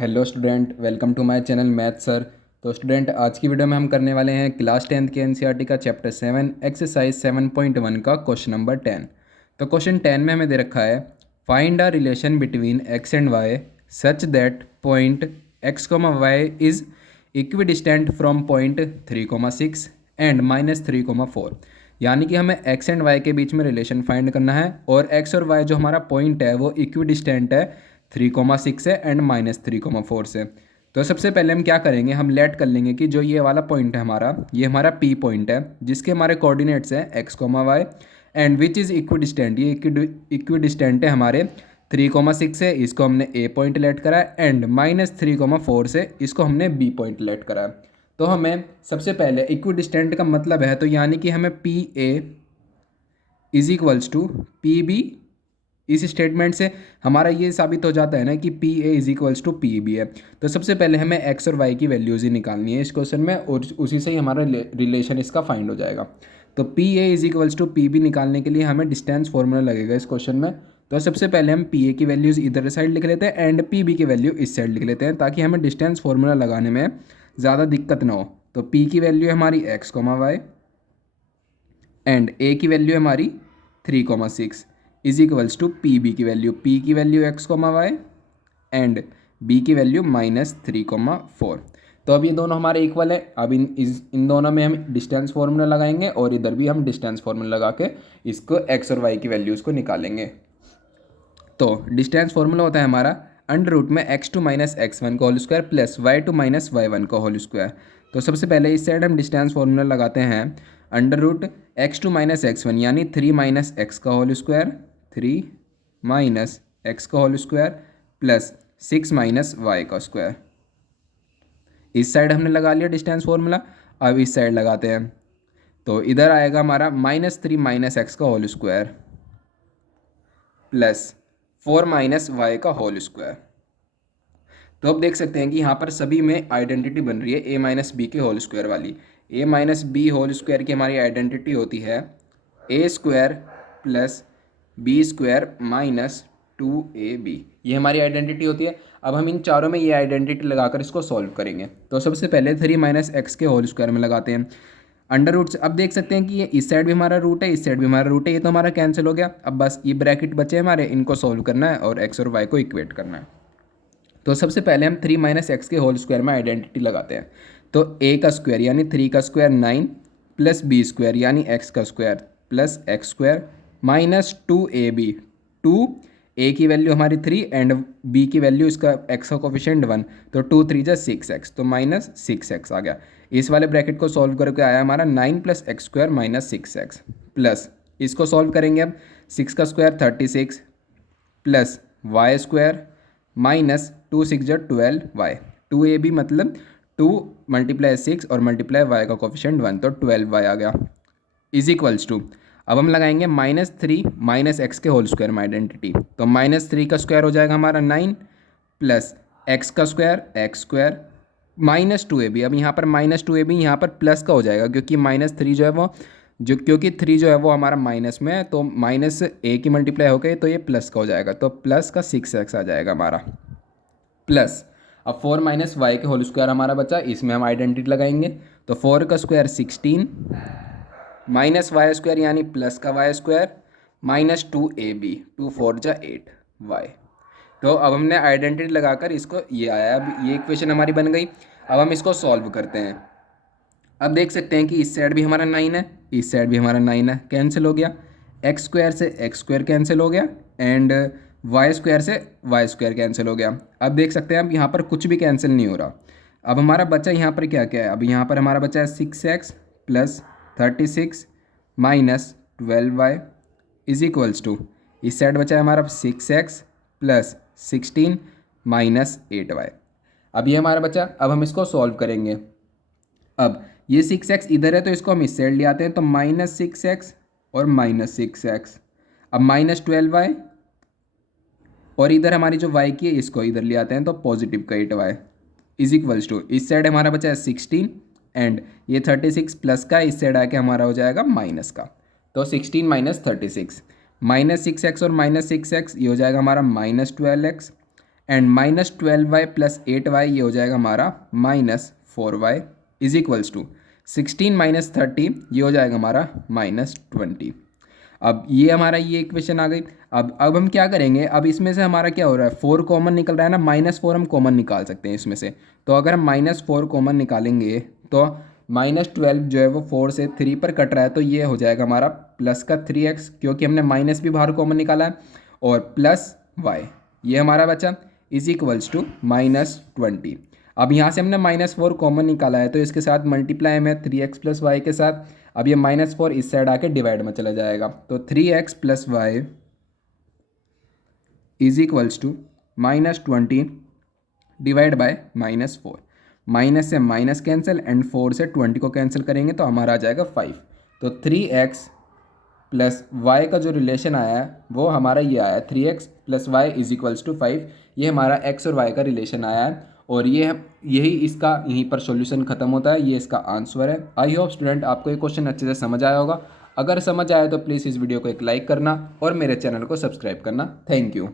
Hello student, welcome to my channel math sir. तो student, आज की वीडियो में हम करने वाले हैं क्लास 10th के एनसीईआरटी का चैप्टर 7 एक्सरसाइज 7.1 का क्वेश्चन नंबर 10। तो क्वेश्चन 10 में हमें दे रखा है find a relation between X and Y such that point X comma Y is equidistant from point 3,6 and -3,4। यानी कि हमें एक्स एंड वाई के बीच में रिलेशन फाइंड करना है और एक्स और वाई जो हमारा पॉइंट है वो इक्विडिस्टेंट है 3,6 है एंड -3,4 से। तो सबसे पहले हम क्या करेंगे, हम लेट कर लेंगे कि जो ये वाला पॉइंट है हमारा, ये हमारा पी पॉइंट है जिसके हमारे कोऑर्डिनेट्स हैं X comma Y and which is equidistant. ये इक्विडिस्टेंट है हमारे 3,6 से, इसको हमने ए पॉइंट लेट करा है एंड -3,4 से इसको हमने बी पॉइंट लेट करा है। तो हमें सबसे पहले इक्विडिस्टेंट का मतलब है, तो यानी कि हमें P A is equals to P B. इस स्टेटमेंट से हमारा ये साबित हो जाता है ना कि P A is equals to P B है। तो सबसे पहले हमें एक्स और वाई की वैल्यूज़ ही निकालनी है इस क्वेश्चन में और उसी से ही हमारा रिलेशन इसका फाइंड हो जाएगा। तो P A is equals to P B निकालने के लिए हमें डिस्टेंस फॉर्मूला लगेगा इस क्वेश्चन में। तो सबसे पहले हम पी ए की वैल्यूज़ इधर साइड लिख लेते हैं एंड पी बी की वैल्यू इस साइड लिख लेते हैं ताकि हमें डिस्टेंस फॉर्मूला लगाने में ज़्यादा दिक्कत ना हो। तो पी की वैल्यू है हमारी X comma Y and A की वैल्यू है हमारी 3,6 is equals to P B की वैल्यू, पी की value X comma Y and B की वैल्यू -3,4। तो अब ये दोनों हमारे इक्वल है। अब इन दोनों में हम डिस्टेंस फार्मूला लगाएंगे और इधर भी हम डिस्टेंस फार्मूला लगा के इसको एक्स और वाई की वैल्यूज़ को निकालेंगे। तो डिस्टेंस फार्मूला होता है हमारा अंडर रूट में x2 - x1 का whole square plus y2 - y1 का होल स्क्वायर। तो सबसे पहले इस साइड हम डिस्टेंस फार्मूला लगाते हैं अंडर रूट x2 - x1 यानी 3 - x का होल स्क्वायर, 3 - x का होल स्क्वायर प्लस 6 - y का स्क्वायर। इस साइड हमने लगा लिया डिस्टेंस फार्मूला। अब इस साइड लगाते हैं तो इधर आएगा हमारा -3 - x का होल स्क्वायर प्लस 4 - y का होल स्क्वायर। तो अब देख सकते हैं कि यहाँ पर सभी में आइडेंटिटी बन रही है ए माइनस बी के होल स्क्वायर वाली। A minus B whole square की हमारी आइडेंटिटी होती है A square plus B square -2ab। ये हमारी आइडेंटिटी होती है। अब हम इन चारों में ये आइडेंटिटी लगाकर इसको सॉल्व करेंगे। तो सबसे पहले 3 - x के होल स्क्वायर में लगाते हैं अंडर रूट। अब देख सकते हैं कि ये इस साइड भी हमारा रूट है, इस साइड भी हमारा रूट है, ये तो हमारा कैंसिल हो गया। अब बस ये ब्रैकेट बचे हमारे, इनको सॉल्व करना है और एक्स और वाई को इक्वेट करना है। तो सबसे पहले हम 3 - x के होल स्क्वायर में आइडेंटिटी लगाते हैं। तो a का स्क्वायर यानी 3 का स्क्वायर 9 प्लस बी स्क्वायर यानी x का square plus x square -2ab। 2 a की वैल्यू हमारी 3 एंड b की वैल्यू इसका x का कोफिशिएंट 1, तो 2 3 जा 6x, तो -6x आ गया। इस वाले ब्रैकेट को सॉल्व करके आया हमारा 9 + x स्क्वायर -6x प्लस इसको सॉल्व करेंगे अब 6 का स्क्वायर 36 प्लस वाई स्क्वायर -2 6 जा 12y। 2ab मतलब 2 × 6 और मल्टीप्लाई y का कोफिशिएंट 1, तो 12y आ गया इज इक्वल्स टू। अब हम लगाएंगे -3 - x के होल स्क्वायर में आइडेंटिटी। तो -3 का स्क्वायर हो जाएगा हमारा 9 प्लस x का स्क्वायर एक्स स्क्वायर -2ab। अब यहाँ पर -2ab यहाँ पर प्लस का हो जाएगा क्योंकि -3 जो है वो क्योंकि 3 जो है वो हमारा माइनस में है, तो माइनस ए की मल्टीप्लाई हो गई तो ये प्लस का हो जाएगा, तो प्लस का 6x आ जाएगा हमारा प्लस। अब 4 - y के होल स्क्वायर हमारा बचा, इसमें हम आइडेंटिटी लगाएंगे। तो 4 का स्क्वायर 16 माइनस वाई स्क्वायर यानी प्लस का वाई स्क्वायर -2ab, 2 4 जा 8y। तो अब हमने आइडेंटिटी लगाकर इसको ये आया, अब ये इक्वेशन हमारी बन गई। अब हम इसको सॉल्व करते हैं। अब देख सकते हैं कि इस साइड भी हमारा 9 है, इस साइड भी हमारा 9 है, कैंसिल हो गया। एक्स स्क्वायर से एक्स स्क्वायर कैंसिल हो गया एंड वाई स्क्वायर से वाई स्क्वायर कैंसिल हो गया। अब देख सकते हैं अब यहाँ पर कुछ भी कैंसिल नहीं हो रहा। अब हमारा बचा यहाँ पर क्या क्या है, अब यहाँ पर हमारा बचा है 6x plus 36 -12y is equals to, इस साइड बचा है हमारा 6x प्लस 16 -8y। अब ये हमारा बचा, अब हम इसको सॉल्व करेंगे। अब ये 6x इधर है तो इसको हम इस साइड ले आते हैं, तो -6x और -6x। अब -12y और इधर हमारी जो y की है इसको इधर ले आते हैं, तो पॉजिटिव का 8y इज इक्वल्स टू, इस साइड हमारा बचा है 16 एंड ये 36 प्लस का इस साइड आके हमारा हो जाएगा माइनस का, तो 16 - 36 -6x और -6x ये हो जाएगा हमारा -12x एंड -12y + 8y ये हो जाएगा हमारा -4y इज इक्वल्स टू 16 - 30 ये हो जाएगा हमारा -20। अब ये हमारा ये इक्वेशन आ गई। अब हम क्या करेंगे, अब इसमें से हमारा क्या हो रहा है, 4 कॉमन निकल रहा है ना, -4 हम कॉमन निकाल सकते हैं इसमें से। तो अगर हम -4 कॉमन निकालेंगे तो -12 जो है वो 4 से 3 पर कट रहा है, तो ये हो जाएगा हमारा प्लस का 3x, क्योंकि हमने माइनस भी बाहर कॉमन निकाला है, और प्लस y ये हमारा बचा इज इक्वल्स टू -20। अब यहाँ से हमने -4 कॉमन निकाला है, तो इसके साथ मल्टीप्लाई में 3x + y के साथ। अब ये -4 इस साइड आके डिवाइड में चला जाएगा, तो 3x + y is equals to -20 divide by -4। Minus से माइनस कैंसिल एंड 4 से 20 को कैंसिल करेंगे तो हमारा आ जाएगा 5। तो 3x + y का जो रिलेशन आया है वो हमारा ये आया है 3x + y is equals to 5। ये हमारा x और y का रिलेशन आया है, और यही इसका यहीं पर सॉल्यूशन खत्म होता है। ये इसका आंसर है। आई होप स्टूडेंट आपको ये क्वेश्चन अच्छे से समझ आया होगा। अगर समझ आया तो प्लीज़ इस वीडियो को एक लाइक करना और मेरे चैनल को सब्सक्राइब करना। Thank you.